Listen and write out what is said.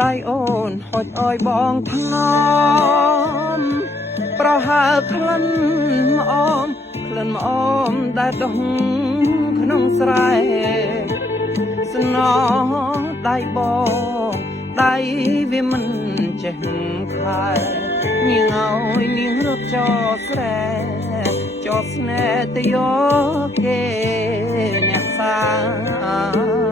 ដៃអូនហុចអើយបងថ្នមប្រហើក្លិនអមក្លិនអមដែលដុះក្នុងស្រែស្នើដៃបងដៃវាមិនចេះខែនាងអើយនាងរត់ចោស្រែចោស្នេហ៍ទៅយកគេអ្នកសា